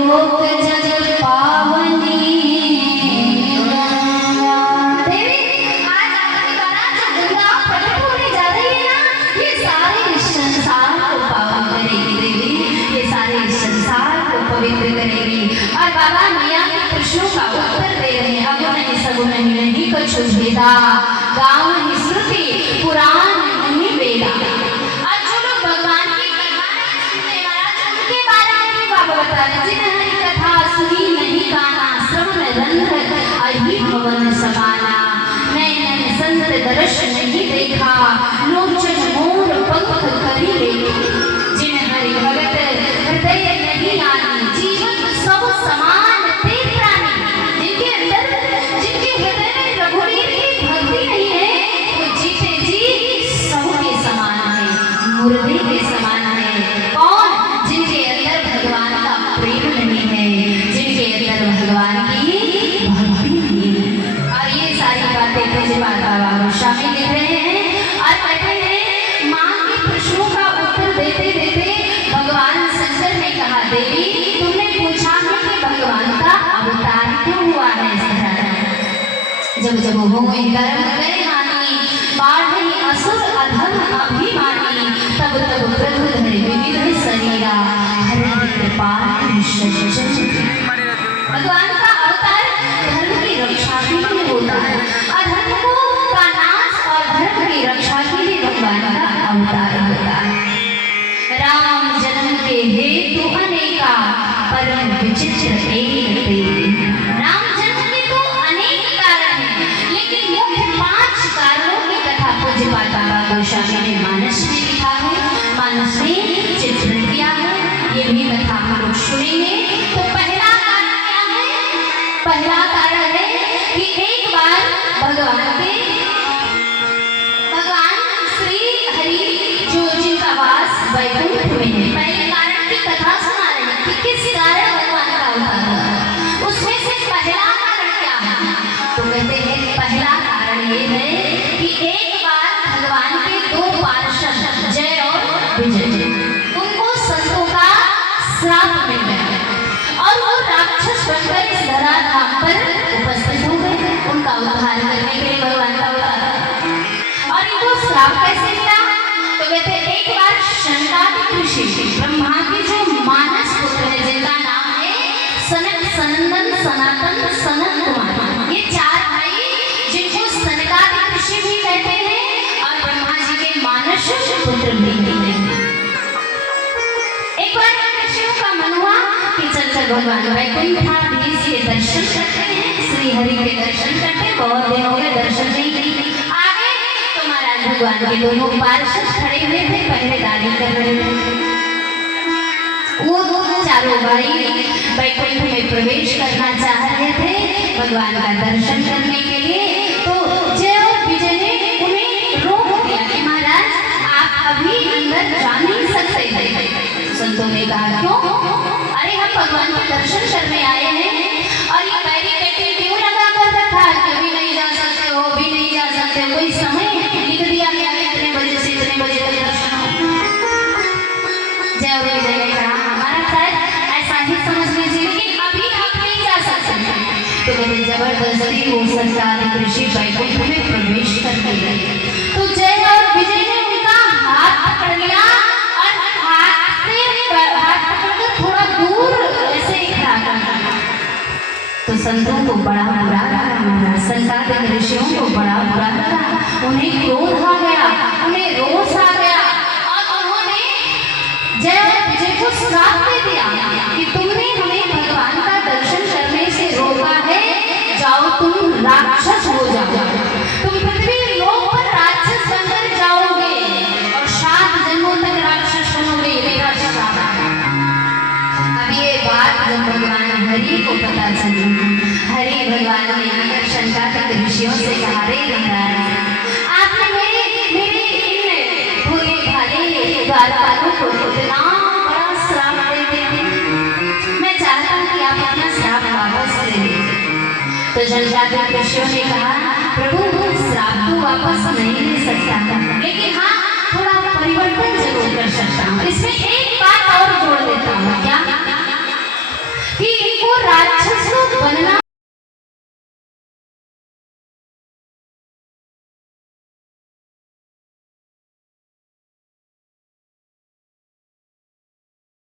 लोक जग पावनी। देवी आज आपके द्वारा जो गंगा प्रकट होने जा रही है ना, ये सारे संसार को पावन करेगी देवी, ये सारे संसार को पवित्र करेगी। और बाबा मियां के प्रश्नों का उत्तर दे रहे हैं। अब नहीं सगुन नहीं कुछ भेदा, गाँव नहीं श्रुति पुराण नहीं वेदा। आज जो लोग भगवान की कथा सुनने वाला, उनके बारे में बाबा बता रहे, जिन्होंने कथा सुनी नहीं काना, श्रवण रंध्र अहि भवन समाना। नैन संत दर्श नहीं देखा, लोचन मोर पंख करी लेखा। जिन हरि भगत हृदय नहीं आनी, जीवन सब समान ते प्राणी। जिनके अंदर, जिनके हृदय में रघुवीर की भक्ति नहीं है, वो जीते जी सबके समान है, मुर्दे के समान है। कौन? जिनके अंदर भगवान का प्रेम नहीं है, जिनके अंदर भगवान की भक्ति नहीं है। और ये सारी बातें कैसे बाबा शामिल लिख रहे हैं और कहते हैं, माँ के प्रश्नों का उत्तर देते देते भगवान शंकर ने कहा, देवी तुमने पूछा है कि भगवान का अवतार क्यों हुआ है। जब जब हो कर्म करे हानि, बाढ़ असुर अधर्म अभिमानी। तब तब प्रभु धरे विविध शरीरा, हरि कृपा भगवान का अवतार धर्म की रक्षा के लिए होता है, अधर्म को का नाश और धर्म की रक्षा के लिए भगवान का अवतार होता है। राम जन्म के हेतु अनेका, परम विचित्र एक तेरी। राम जन्म के तो अनेक कारण हैं, लेकिन मुख्य 5 कारणों की कथा पूज्य बाबा गोस्वामी ने मानस में लिखा है, मानस में चित्रण किया है। ये भी कथा हम लोग सुनेंगे। तो पहला कारण क्या है? पहला कारण है कि एक बार भगवान श्री हरि जो जिनका वास वैकुंठ में है, पहले कारण की कथा सुना रहे हैं कि किस कारण भगवान का अवतार हुआ। उसमें से पहला कारण क्या है? तो कहते हैं पहला कारण ये है कि एक बार भगवान के 2 पार्षद जय और विजय, उनको संतों का श्राप मिल गया और वो राक्षस बनकर इस धराधाम पर उपस्थित हो गए उनका उद्धार करने के लिए भगवान का अवतार। और इनको श्राप कैसे मिला? तो कहते एक बार शनकादिक ऋषि, ब्रह्मा के जो मानस पुत्र है, जिनका नाम है सनक, सनंदन, सनातन, सनत कुमार, ये 4 भाई जिनको सनकादिक ऋषि भी कहते हैं और ब्रह्मा जी के मानस पुत्र भी कहते हैं। एक बार ऋषियों का मन हुआ कि चल भगवान वैकुंठाधीश के दर्शन करते हैं, श्री हरि के दर्शन करते, बहुत दिन हो गए दर्शन नहीं किए। आगे तो महाराज भगवान के दोनों पार्षद खड़े हुए थे, पहरेदारी कर रहे थे। वो चारों भाई वैकुंठ में प्रवेश करना चाह रहे थे भगवान का दर्शन करने के लिए। तो जय और विजय ने उन्हें रोक दिया कि महाराज आप अभी अंदर जा नहीं सकते। संतों ने कहा क्यों? अरे हम भगवान के दर्शन करने आए हैं और ये बैरिकेड क्यों लगा कर रखा है कि अभी नहीं जा सकते हो, भी नहीं जा सकते। कोई समय लिख दिया क्या इतने बजे से इतने बजे तक दर्शन हो। जय और विजय ने कहा हमारा शायद ऐसा ही समझ लीजिए, लेकिन अभी आप नहीं जा सकते। तो कहते जबरदस्ती वो संसारिक ऋषि वैकुंठ में प्रवेश कर गए। तो जय और विजय ने उनका हाथ पकड़ लिया और हाथ पकड़कर थोड़ा दूर ऐसे खड़ा कर दिया। तो संतों को बड़ा बुरा लगा, संसारिक ऋषियों को बड़ा बुरा लगा, उन्हें क्रोध आ गया, उन्हें रोष आ गया और उन्होंने जय और विजय को श्राप दे दिया कि तुमने हमें भगवान का दर्शन करने से रोका है, जाओ तुम राक्षस हो जाओ, तुम पृथ्वी लोक पर राक्षस बनकर जाओगे और 7 जन्मों तक राक्षस बनोगे, मेरा श्राप। अब ये बात जब भगवान हरि को पता चली, हरि भगवान ने आकर शनकादिक ऋषियों से कहा, रे महाराज आपने मेरे इन भोले भाले द्वारपालों को इतना बड़ा श्राप दे दिया, मैं चाहता हूँ कि आप अपना श्राप वापस ले लीजिए। तो शनकादिक ऋषियों ने कहा, प्रभु श्राप तो वापस नहीं ले सकता, लेकिन हाँ थोड़ा परिवर्तन जरूर कर सकता हूँ। इसमें एक बात और जोड़ देता हूँ। क्या? बनना